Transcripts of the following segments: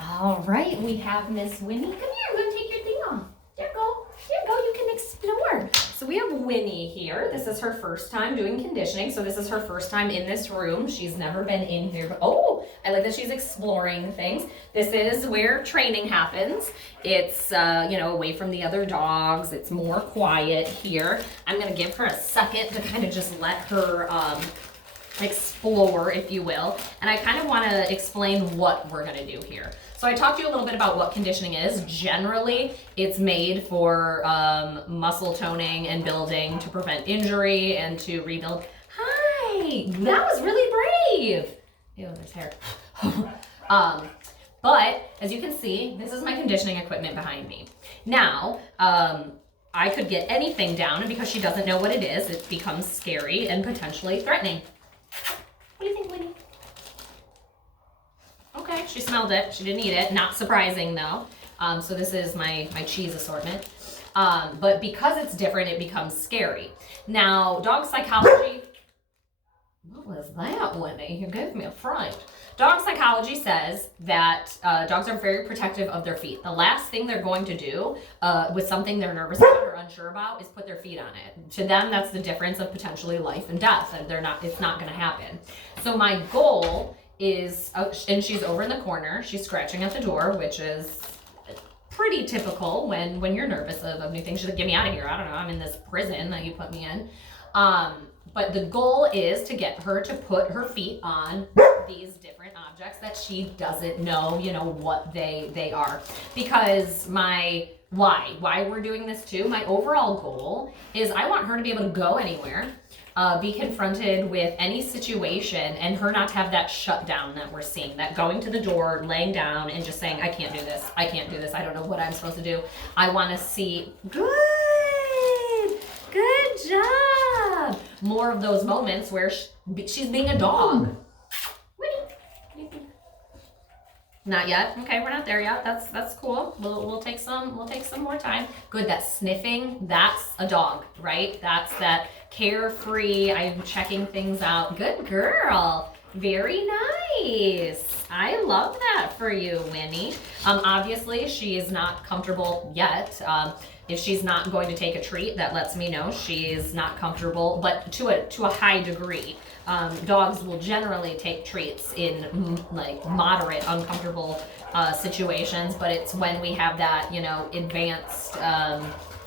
All right, we have Miss Winnie. Come here, I'm gonna take your thing off. There you go. There you go, you can explore. So we have Winnie here. This is her first time doing conditioning. So this is her first time in this room. She's never been in here. But oh, I like that she's exploring things. This is where training happens. It's, away from the other dogs. It's more quiet here. I'm gonna give her a second to kind of just let her, explore, if you will. And I kind of want to explain what we're going to do here. So I talked to you a little bit about what conditioning is. Generally, it's made for muscle toning and building to prevent injury and to rebuild. Hi, that was really brave. Ew, there's hair. But as you can see, this is my conditioning equipment behind me. Now, I could get anything down, and because she doesn't know what it is, it becomes scary and potentially threatening. What do you think, Winnie? Okay, she smelled it. She didn't eat it. Not surprising, though. So this is my cheese assortment. But because it's different, it becomes scary. Now, dog psychology... What was that, Winnie? You gave me a fright. Dog psychology says that dogs are very protective of their feet. The last thing they're going to do with something they're nervous about or unsure about is put their feet on it. To them, that's the difference of potentially life and death. And it's not going to happen. So my goal is, and she's over in the corner. She's scratching at the door, which is pretty typical when you're nervous of new things. She's like, get me out of here. I don't know. I'm in this prison that you put me in. But the goal is to get her to put her feet on these different objects that she doesn't know, what they are. Because why we're doing this too, my overall goal is I want her to be able to go anywhere, be confronted with any situation, and her not to have that shutdown that we're seeing, that going to the door, laying down, and just saying, I can't do this, I don't know what I'm supposed to do. I want to see, good job. More of those moments where she's being a dog. Winnie. Not yet. Okay, we're not there yet. That's cool. We'll take some more time. Good. That sniffing. That's a dog, right? That's that carefree. I'm checking things out. Good girl. Very nice. I love that for you, Winnie. Obviously, she is not comfortable yet. If she's not going to take a treat, that lets me know she's not comfortable, but to a high degree. Dogs will generally take treats in moderate, uncomfortable situations, but it's when we have that, advanced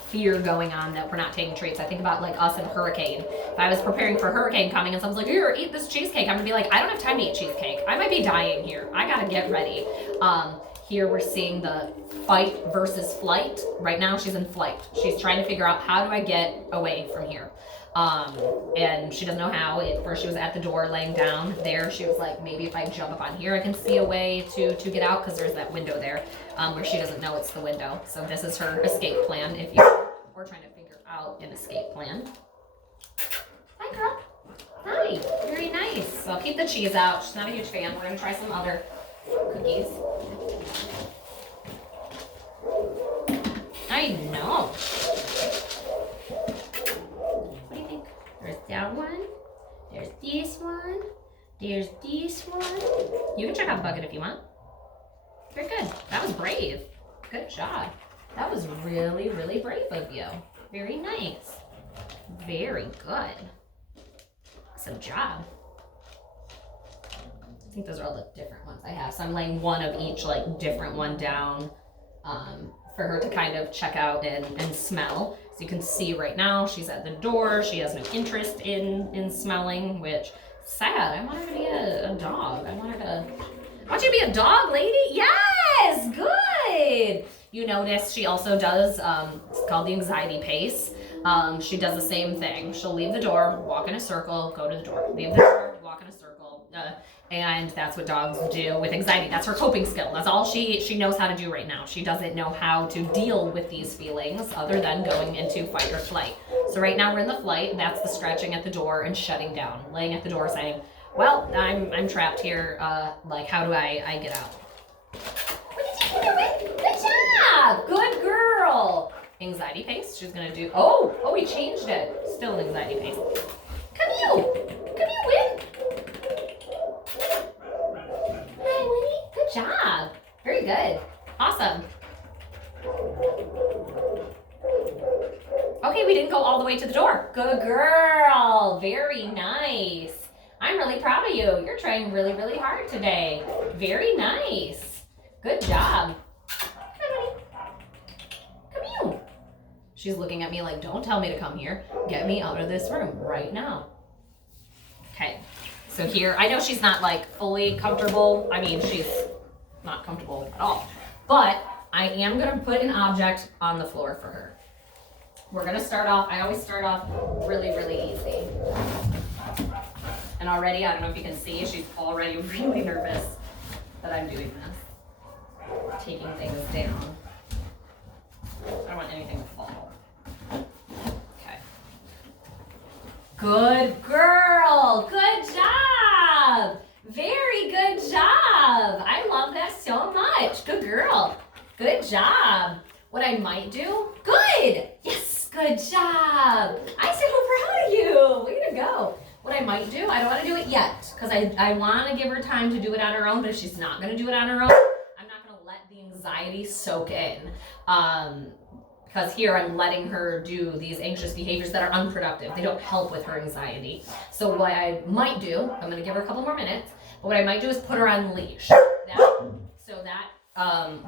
fear going on that we're not taking treats. I think about us in hurricane. If I was preparing for a hurricane coming and someone's like, here, eat this cheesecake, I'm gonna be like, I don't have time to eat cheesecake. I might be dying here. I gotta get ready. Here we're seeing the fight versus flight. Right now she's in flight. She's trying to figure out, how do I get away from here? And she doesn't know how. At first she was at the door laying down there. She was like, maybe if I jump up on here, I can see a way to get out, because there's that window there where she doesn't know it's the window. So this is her escape plan, if you or trying to figure out an escape plan. Hi, girl. Hi. Very nice. So I'll keep the cheese out. She's not a huge fan. We're going to try some other cookies. I know. What do you think? There's that one. There's this one. There's this one. You can check out the bucket if you want. Very good. That was brave. Good job. That was really, really brave of you. Very nice. Very good. Awesome job. I think those are all the different ones I have. So I'm laying one of each different one down for her to kind of check out and smell. So you can see right now she's at the door. She has no interest in smelling, which sad. I want her to be a dog. I want you to be a dog, lady. Yes, good. You notice she also does, it's called the anxiety pace. She does the same thing. She'll leave the door, walk in a circle, go to the door. Leave the door, walk in a circle. And that's what dogs do with anxiety. That's her coping skill. That's all she knows how to do right now. She doesn't know how to deal with these feelings other than going into fight or flight. So right now we're in the flight. That's the scratching at the door and shutting down. Laying at the door saying, well, I'm trapped here. How do I get out? What did you do? Good job. Good girl. Anxiety pace. She's going to do... Oh, we changed it. Still an anxiety pace. Come here, Win. Hi, Winnie. Good job. Very good. Awesome. Okay, we didn't go all the way to the door. Good girl. Very nice. I'm really proud of you. You're trying really, really hard today. Very nice. Good job. Come here. She's looking at me like, don't tell me to come here. Get me out of this room right now. Okay. So here, I know she's not like fully comfortable. I mean, she's not comfortable at all. But I am going to put an object on the floor for her. We're going to start off, I always start off really, really easy. And already, I don't know if you can see, she's already really nervous that I'm doing this. Taking things down. I don't want anything to fall. Okay. Good girl. Good job. Very good job. I love that so much. Good girl. Good job. What I might do? Good. Yes. Good job. I'm so proud of you. Way to go. What I might do, I don't want to do it yet because I want to give her time to do it on her own, but if she's not going to do it on her own, I'm not going to let the anxiety soak in. Because here I'm letting her do these anxious behaviors that are unproductive. They don't help with her anxiety. So what I might do, I'm going to give her a couple more minutes, but what I might do is put her on the leash. So that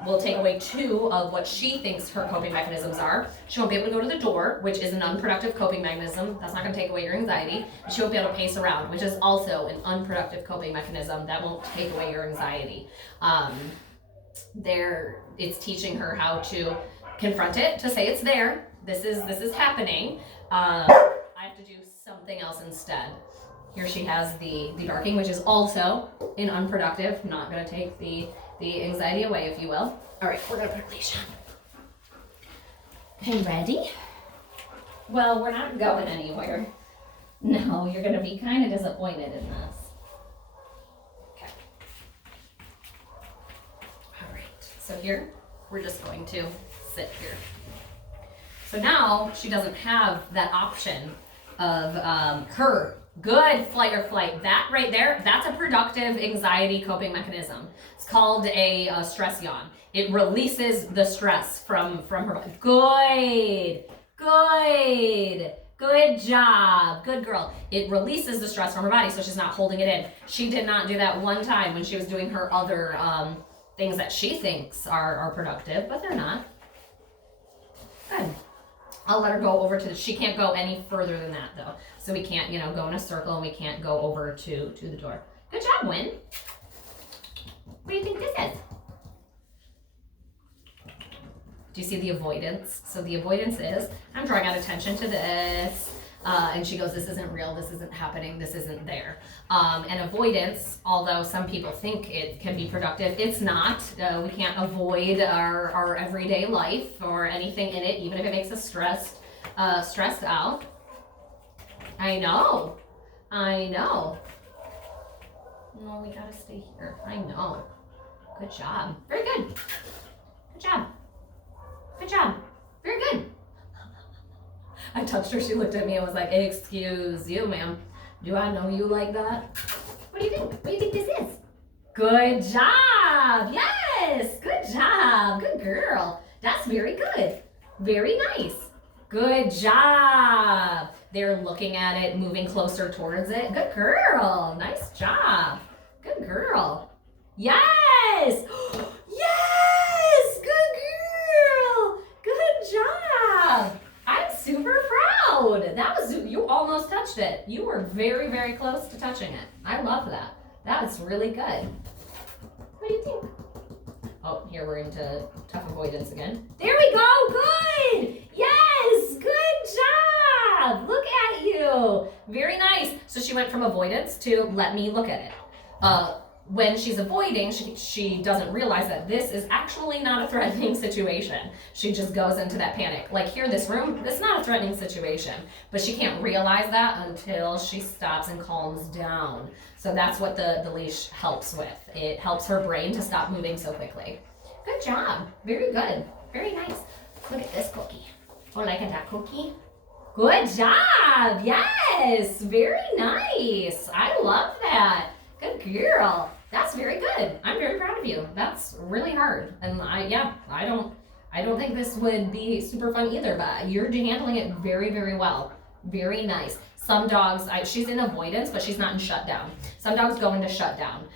will take away 2 of what she thinks her coping mechanisms are. She won't be able to go to the door, which is an unproductive coping mechanism. That's not going to take away your anxiety. She won't be able to pace around, which is also an unproductive coping mechanism that won't take away your anxiety. It's teaching her how to confront it, to say it's there. This is happening. I have to do something else instead. Here she has the barking, which is also an unproductive, not going to take the anxiety away, if you will. All right, we're going to put a leash on. Okay, ready? Well, we're not going anywhere. No, you're going to be kind of disappointed in this. Okay. All right, so here, we're just going to sit here. So now she doesn't have that option of her good fight or flight. That right there, that's a productive anxiety coping mechanism. It's called a stress yawn. It releases the stress from her body. Good job. Good girl. It releases the stress from her body so she's not holding it in. She did not do that one time when she was doing her other things that she thinks are productive, but they're not. Good. I'll let her go over to she can't go any further than that though. So we can't, go in a circle and we can't go over to the door. Good job, Win. What do you think this is? Do you see the avoidance? So the avoidance is, I'm drawing out attention to this. And she goes, this isn't real, this isn't happening, this isn't there. And avoidance, although some people think it can be productive, it's not. We can't avoid our everyday life or anything in it, even if it makes us stressed out. I know. No, we gotta stay here. I know. Good job. Very good. Good job. Very good. I touched her, she looked at me and was like, excuse you, ma'am. Do I know you like that? What do you think? What do you think this is? Good job. Yes. Good job. Good girl. That's very good. Very nice. Good job. They're looking at it, moving closer towards it. Good girl. Nice job. Good girl. Yes. Yes. Good girl. Good job. I'm super proud. You almost touched it. You were very, very close to touching it. I love that. That was really good. What do you think? Oh, here we're into tough avoidance again. There we go. Good. Yes. Good job. Look at you. Very nice. So she went from avoidance to let me look at it. When she's avoiding, she doesn't realize that this is actually not a threatening situation. She just goes into that panic. Like here, this room, it's not a threatening situation, but she can't realize that until she stops and calms down. So that's what the leash helps with. It helps her brain to stop moving so quickly. Good job. Very good. Very nice. Look at this cookie. Oh, like that cookie? Good job. Yes. Very nice. I love that. Good girl. That's very good. I'm very proud of you. That's really hard. And I don't think this would be super fun either, but you're handling it very, very well. Very nice. Some dogs, she's in avoidance, but she's not in shutdown. Some dogs go into shutdown.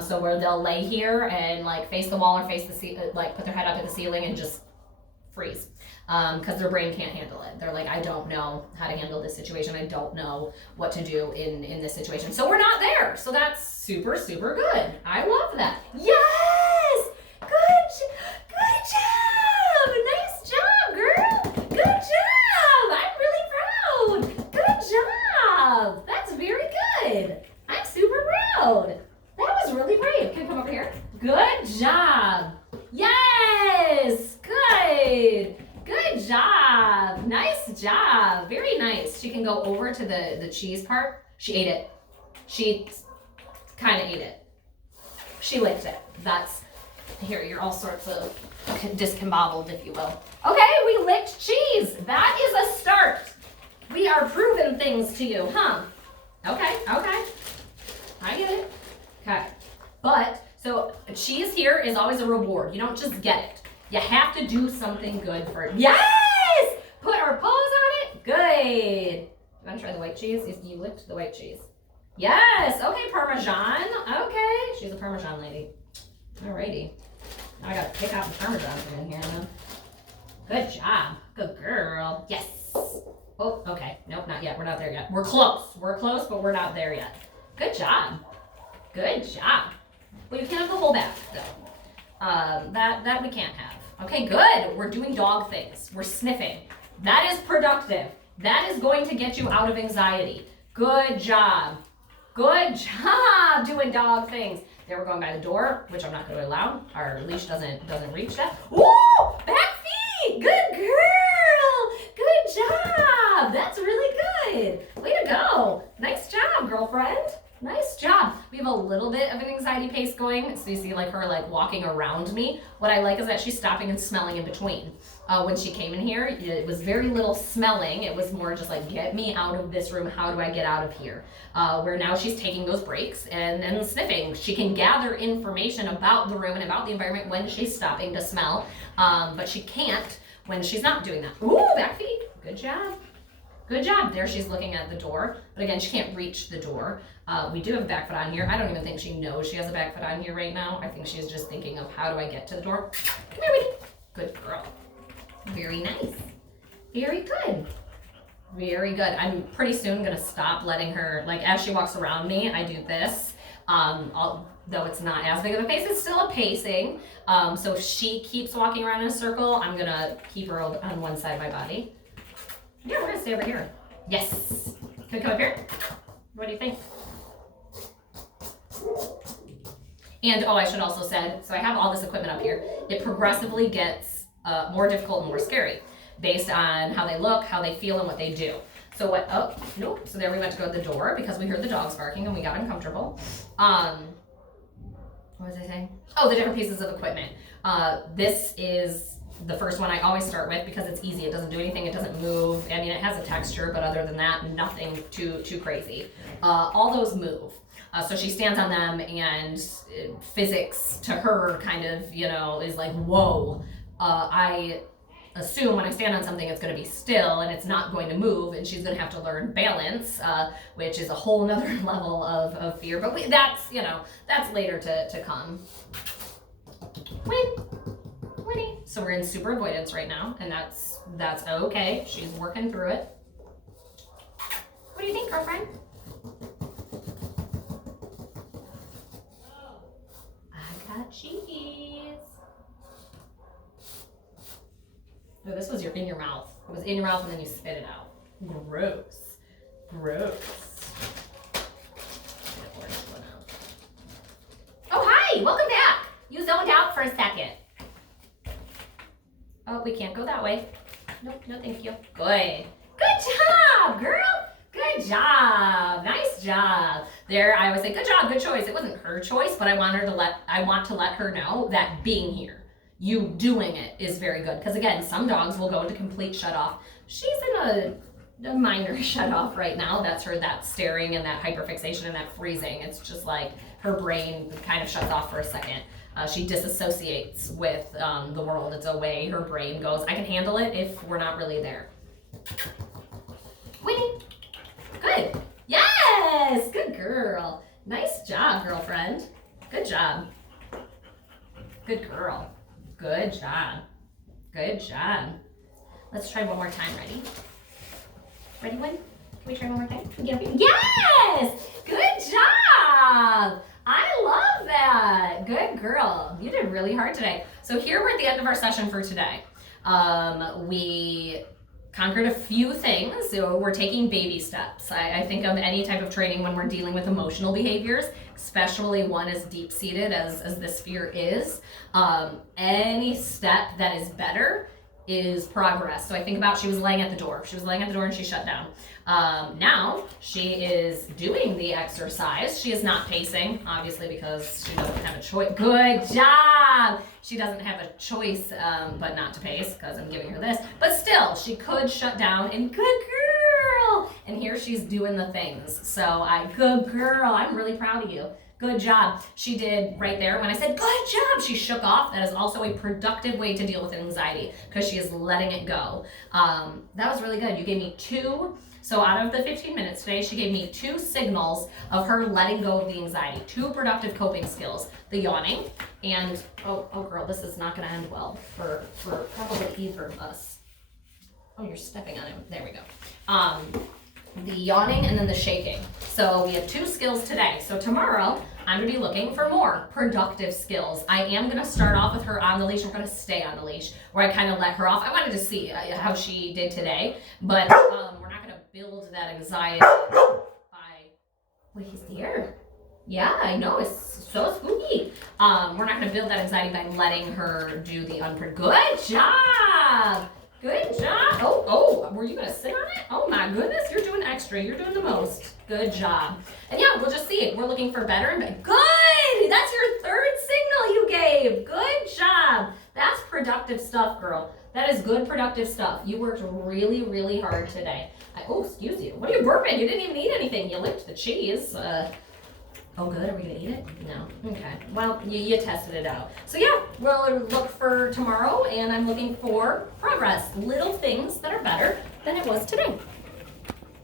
So where they'll lay here and like face the wall or face the like put their head up at the ceiling and just freeze. Because their brain can't handle it. They're like, I don't know how to handle this situation. I don't know what to do in this situation. So we're not there. So that's super, super good. I love that. Yes! Good job! Nice job, girl! Good job! I'm really proud! Good job! That's very good. I'm super proud. That was really brave. Can you come over here? Good job. Yes! Good! Good job. Nice job. Very nice. She can go over to the cheese part. She ate it. She kind of ate it. She licked it. That's, here, you're all sorts of discombobbled, if you will. Okay, we licked cheese. That is a start. We are proving things to you, huh? Okay. I get it. Okay. But, so cheese here is always a reward. You don't just get it. You have to do something good for it. Yes! Put our paws on it. Good. You want to try the white cheese? You licked the white cheese. Yes. Okay, Parmesan. Okay. She's a Parmesan lady. Alrighty. Now I got to pick out the Parmesan from in here now. Good job. Good girl. Yes. Oh, okay. Nope, not yet. We're not there yet. We're close. We're close, but we're not there yet. Good job. Good job. Well, you can have the whole bag, though. That we can't have. Okay, good. We're doing dog things. We're sniffing. That is productive. That is going to get you out of anxiety. Good job. Good job doing dog things. There, we're going by the door, which I'm not going to allow. Our leash doesn't reach that. Ooh, back feet. Good girl. Good job. That's really good. Way to go. Nice job, girlfriend. Nice job. We have a little bit of an anxiety pace going. So you see like her like walking around me. What I like is that she's stopping and smelling in between. When she came in here, it was very little smelling. It was more just like, get me out of this room. How do I get out of here? Where now she's taking those breaks and sniffing. She can gather information about the room and about the environment when she's stopping to smell. But she can't when she's not doing that. Ooh, back feet. Good job. Good job. There she's looking at the door. But again, she can't reach the door. We do have a back foot on here. I don't even think she knows she has a back foot on here right now. I think she's just thinking of how do I get to the door. Come here, Winnie. Good girl. Very nice. Very good. Very good. I'm pretty soon going to stop letting her, like as she walks around me, I do this. Though it's not as big of a pace, it's still a pacing. So if she keeps walking around in a circle, I'm going to keep her on one side of my body. Yeah, we're gonna stay over here. Yes. Can we come up here? What do you think? And I should also said, so I have all this equipment up here. It progressively gets more difficult and more scary based on how they look, how they feel, and what they do. So what, oh, nope. So there we went to go to the door because we heard the dogs barking and we got uncomfortable. What was I saying? Oh, the different pieces of equipment. This is the first one I always start with because it's easy. It doesn't do anything. It doesn't move. I mean, it has a texture, but other than that, nothing too crazy. All those move. So she stands on them and physics to her kind of, is like, whoa. I assume when I stand on something, it's going to be still and it's not going to move and she's going to have to learn balance, which is a whole nother level of fear. But that's later to come. Winnie. So we're in super avoidance right now, and that's okay. She's working through it. What do you think, girlfriend? I got cheese. No, this was in your mouth. It was in your mouth and then you spit it out. Gross. Oh, hi! Welcome back! You zoned out for a second. Oh, we can't go that way. Nope, no thank you. Good. Good job, girl. Good job. Nice job. There, I always say, good job, good choice. It wasn't her choice, but I want to let her know that being here, you doing it is very good. Because again, some dogs will go into complete shut off. She's in a minor shut off right now. That's her, that staring and that hyperfixation and that freezing. It's just like her brain kind of shuts off for a second. She disassociates with the world. It's a way her brain goes, I can handle it if we're not really there. Winnie, good. Yes, good girl. Nice job, girlfriend. Good job. Good girl. Good job. Good job. Let's try one more time. Ready? Ready, Winnie? Can we try one more time? Yes! Good job! I love that. Good girl. You did really hard today. So here we're at the end of our session for today. We conquered a few things. So we're taking baby steps. I think of any type of training when we're dealing with emotional behaviors, especially one as deep-seated as this fear is. Any step that is better is progress. So I think about she was laying at the door. She was laying at the door and she shut down. Now she is doing the exercise. She is not pacing, obviously, because she doesn't have a choice. Good job! She doesn't have a choice but not to pace, because I'm giving her this. But still, she could shut down, and good girl! And here she's doing the things. So good girl. I'm really proud of you. Good job. She did right there when I said, good job, she shook off. That is also a productive way to deal with anxiety because she is letting it go. That was really good. You gave me 2. So out of the 15 minutes today, she gave me 2 signals of her letting go of the anxiety, 2 productive coping skills, the yawning and, oh girl, this is not gonna end well for probably either of us. Oh, you're stepping on him. There we go. The yawning and then the shaking. So we have 2 skills today. So tomorrow I'm gonna be looking for more productive skills. I am gonna start off with her on the leash. I'm gonna stay on the leash where I kind of let her off. I wanted to see how she did today, but we're not gonna build that anxiety by, wait, he's here. Yeah, I know, it's so spooky. We're not gonna build that anxiety by letting her do the good job. Good job. Oh, were you gonna sit on it? Oh my goodness, you're doing extra. You're doing the most. Good job. And yeah, we'll just see. We're looking for better and better. Good! That's your 3rd signal you gave. Good job. That's productive stuff, girl. That is good productive stuff. You worked really, really hard today. Oh, excuse you. What are you burping? You didn't even eat anything. You licked the cheese. Oh, good. Are we going to eat it? No. Okay. Well, you tested it out. So, yeah, we'll look for tomorrow, and I'm looking for progress. Little things that are better than it was today.